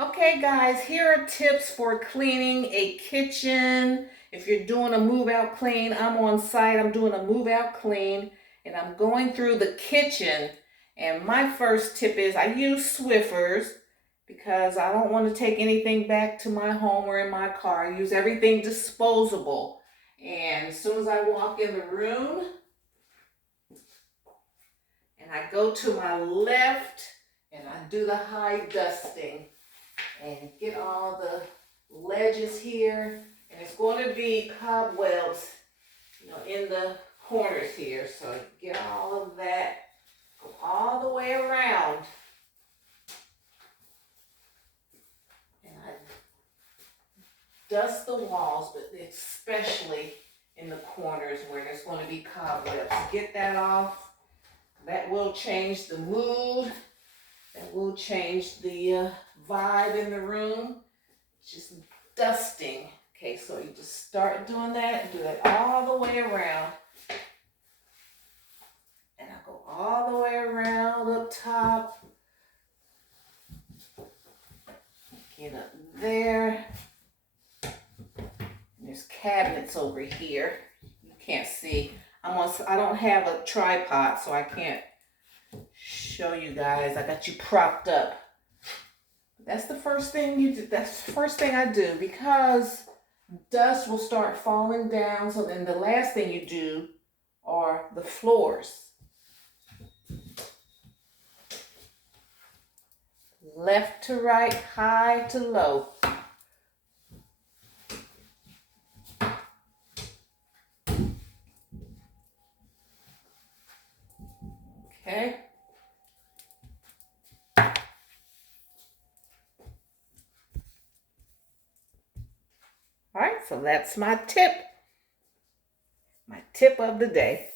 Okay guys, here are tips for cleaning a kitchen. If you're doing a move out clean, I'm on site, I'm doing a move out clean and I'm going through the kitchen. And my first tip is I use Swiffers because I don't want to take anything back to my home or in my car. I use everything disposable. And as soon as I walk in the room and I go to my left and I do the high dusting. And get all the ledges here, and it's going to be cobwebs, in the corners here. So get all of that, go all the way around, and I dust the walls, but especially in the corners where there's going to be cobwebs. Get that off. That will change the mood. That will change the vibe in the room. Just dusting. Okay, so you just start doing that and do that all the way around. And I go all the way around up top. Get up there. And there's cabinets over here. You can't see. I don't have a tripod, so I can't show you guys. I got you propped up. That's the first thing you do. That's the first thing I do because dust will start falling down. So then the last thing you do are the floors. Left to right, high to low. Okay. All right, so that's my tip of the day.